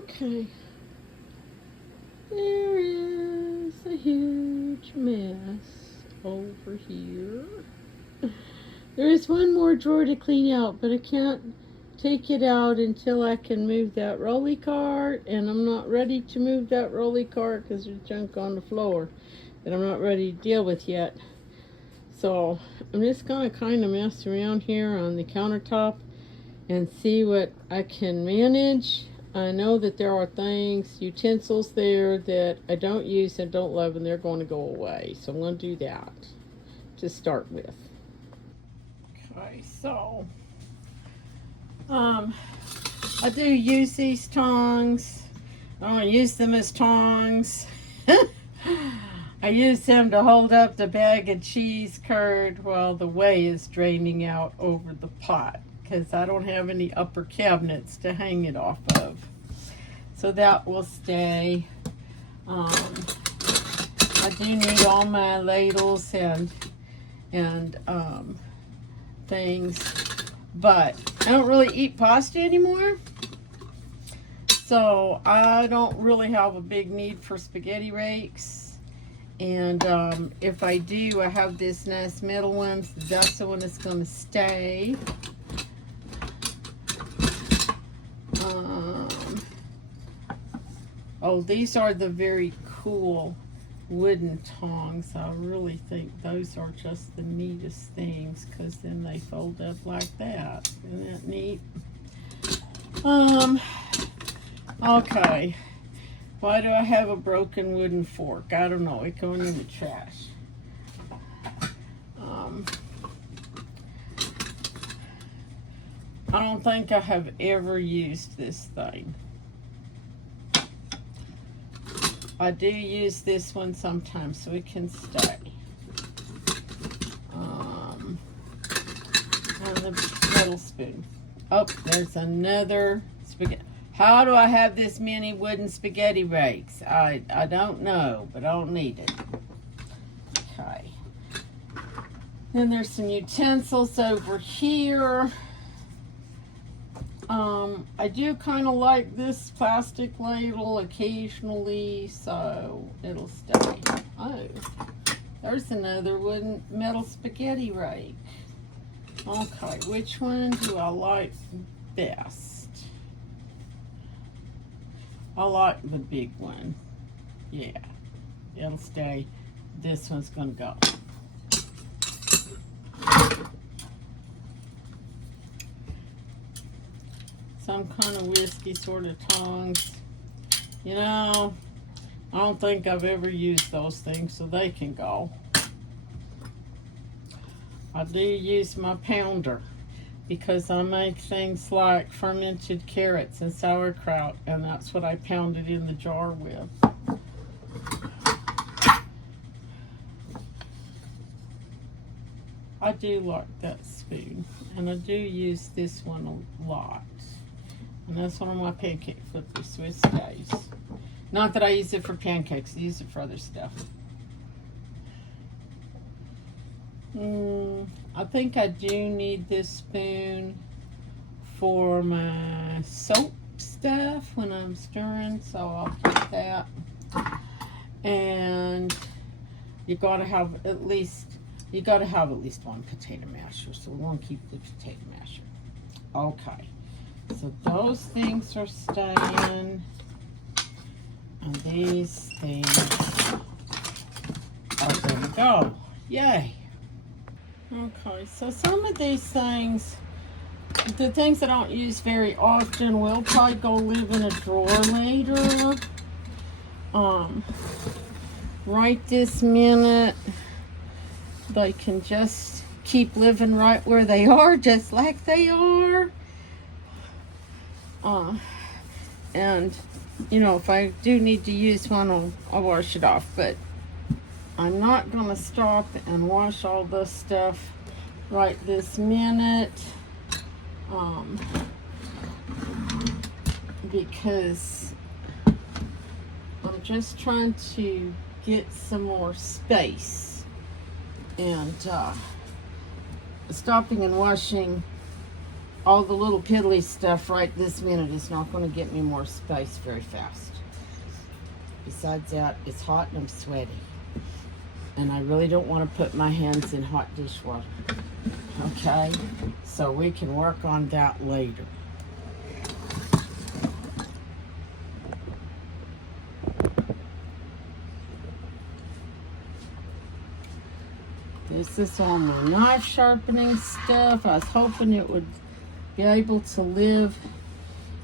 Okay. There is a huge mess over here. There is one more drawer to clean out, but I can't take it out until I can move that rolly cart, and I'm not ready to move that rolly cart because there's junk on the floor that I'm not ready to deal with yet. So I'm just gonna kind of mess around here on the countertop and see what I can manage. I know that there are things, utensils there that I don't use and don't love, and they're going to go away. So I'm going to do that to start with. Okay, so I do use these tongs. I don't use them as tongs. I use them to hold up the bag of cheese curd while the whey is draining out over the pot, because I don't have any upper cabinets to hang it off of. So that will stay. I do need all my ladles and things, but I don't really eat pasta anymore. So I don't really have a big need for spaghetti rakes. And if I do, I have this nice metal one, so that's the one that's going to stay. Oh, these are the very cool wooden tongs. I really think those are just the neatest things, because then they fold up like that. Isn't that neat? Okay. Why do I have a broken wooden fork? I don't know. It's going in the trash. I don't think I have ever used this thing. I do use this one sometimes, so it can stay. And the metal spoon. Oh, there's another spaghetti. How do I have this many wooden spaghetti rakes? I don't know, but I don't need it. Okay. Then there's some utensils over here. I do kind of like this plastic ladle occasionally, so it'll stay. Oh, there's another wooden metal spaghetti rake. Okay, which one do I like best? I like the big one. Yeah, it'll stay. This one's gonna go. Some kind of whiskey sort of tongs. You know, I don't think I've ever used those things, so they can go. I do use my pounder because I make things like fermented carrots and sauerkraut, and that's what I pound it in the jar with. I do like that spoon, and I do use this one a lot. And that's one of my pancake flippers, so it stays. Not that I use it for pancakes, I use it for other stuff. I think I do need this spoon for my soap stuff when I'm stirring, so I'll keep that. And you gotta have at least one potato masher, so we're gonna keep the potato masher. Okay. So those things are staying, and these things are going to go. Yay! Okay, so some of these things, the things I don't use very often, will probably go live in a drawer later. Right this minute, they can just keep living right where they are, just like they are. And you know, if I do need to use one, I'll wash it off, but I'm not gonna stop and wash all this stuff right this minute, because I'm just trying to get some more space, and stopping and washing all the little piddly stuff right this minute is not going to get me more space very fast. Besides that, it's hot and I'm sweaty. And I really don't want to put my hands in hot dishwater. Okay? So we can work on that later. This is all my knife sharpening stuff. I was hoping it would be able to live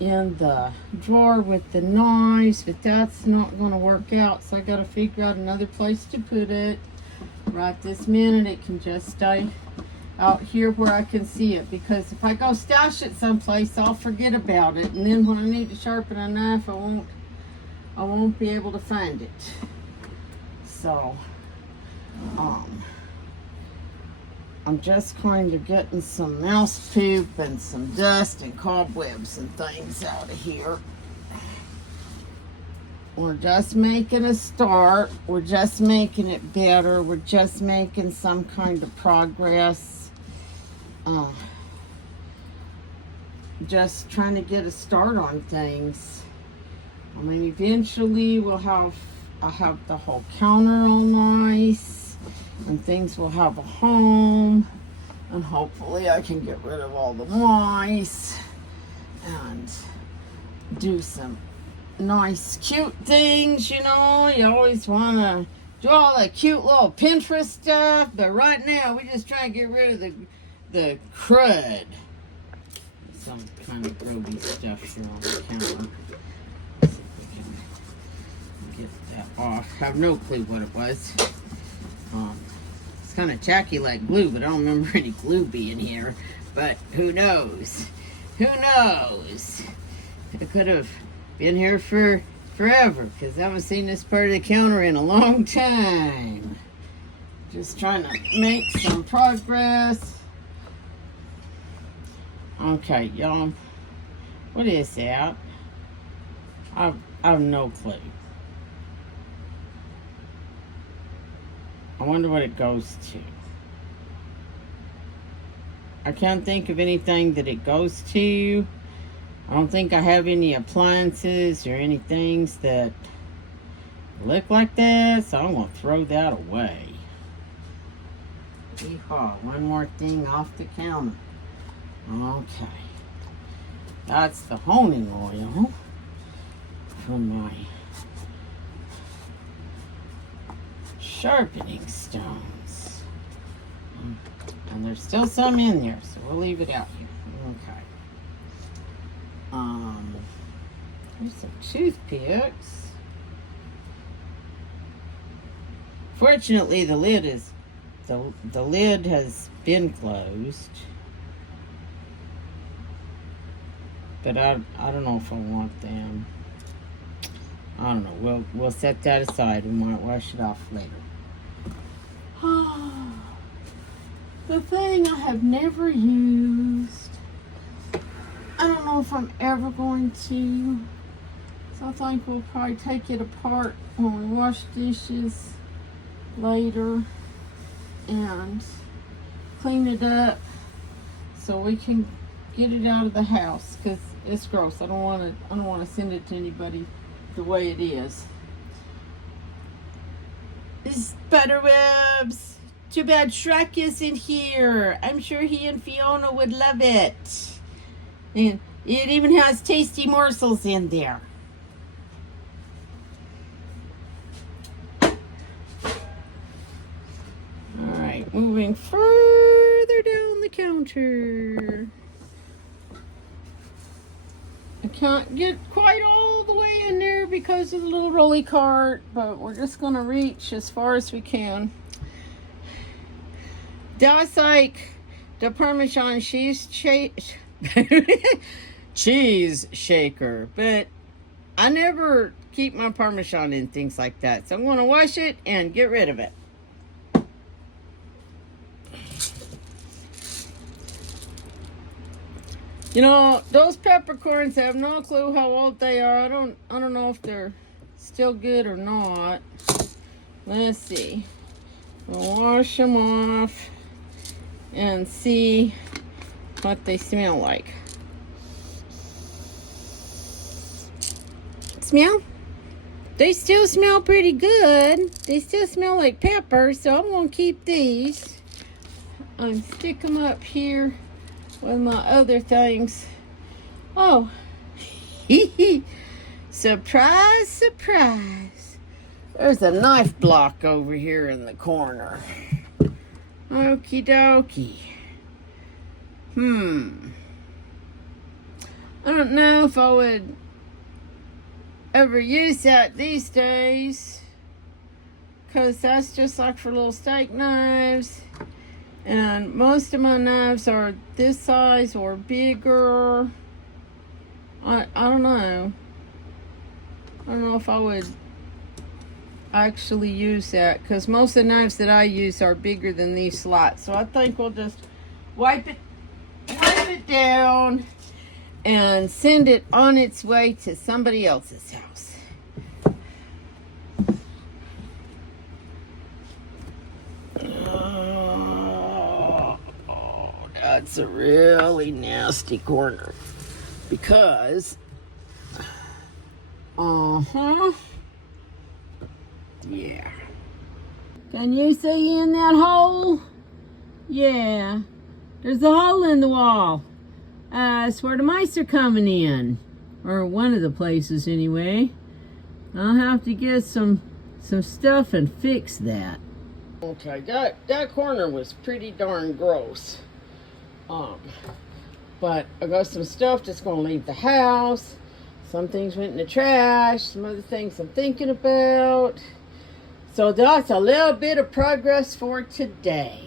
in the drawer with the knives, but that's not going to work out, so I got to figure out another place to put it. Right this minute it can just stay out here where I can see it, because if I go stash it someplace I'll forget about it, and then when I need to sharpen a knife I won't be able to find it. So I'm just kind of getting some mouse poop and some dust and cobwebs and things out of here. We're just making a start. We're just making it better. We're just making some kind of progress. Just trying to get a start on things. I mean, eventually I'll have the whole counter all nice, and things will have a home, and hopefully I can get rid of all the mice and do some nice cute things. You know, you always want to do all that cute little Pinterest stuff, but right now we just try and get rid of the crud. Some kind of grody stuff here on the counter. Let's see if we can get that off. I have no clue what it was. It's kind of tacky like glue, but I don't remember any glue being here. But who knows? Who knows? It could have been here for forever, because I haven't seen this part of the counter in a long time. Just trying to make some progress. Okay, y'all. What is that? I have no clue. I wonder what it goes to. I can't think of anything that it goes to. I don't think I have any appliances or any things that look like that, so I'm going to throw that away. Yeehaw, one more thing off the counter. Okay. That's the honing oil from my sharpening stones. And there's still some in there, so we'll leave it out here. Okay. Here's some toothpicks. Fortunately, the lid has been closed. But I don't know if I want them. I don't know. We'll set that aside. We might wash it off later. The thing I have never used. I don't know if I'm ever going to. So I think we'll probably take it apart when we wash dishes later and clean it up so we can get it out of the house, because it's gross. I don't want to send it to anybody the way it is. This Butterwebs. Too bad Shrek isn't here. I'm sure he and Fiona would love it. And it even has tasty morsels in there. Alright, moving further down the counter. I can't get quite all the way in there because of the little rolly cart, but we're just going to reach as far as we can. That's like the Parmesan cheese shaker, but I never keep my Parmesan in things like that, so I'm going to wash it and get rid of it. You know, those peppercorns, I have no clue how old they are. I don't know if they're still good or not. Let's see. We'll wash them off and see what they smell like. Smell? They still smell pretty good. They still smell like pepper, so I'm going to keep these and stick them up here with my other things. Oh, surprise, surprise. There's a knife block over here in the corner. Okie dokie. I don't know if I would ever use that these days, because that's just like for little steak knives, and most of my knives are this size or bigger. I don't know. I don't know if I would actually use that, because most of the knives that I use are bigger than these slots. So I think we'll just wipe it down and send it on its way to somebody else's house. Oh, that's a really nasty corner, because yeah. Can you see in that hole? Yeah. There's a hole in the wall. That's where the mice are coming in. Or one of the places anyway. I'll have to get some stuff and fix that. Okay, that corner was pretty darn gross. But I got some stuff that's gonna leave the house. Some things went in the trash, some other things I'm thinking about. So that's a little bit of progress for today.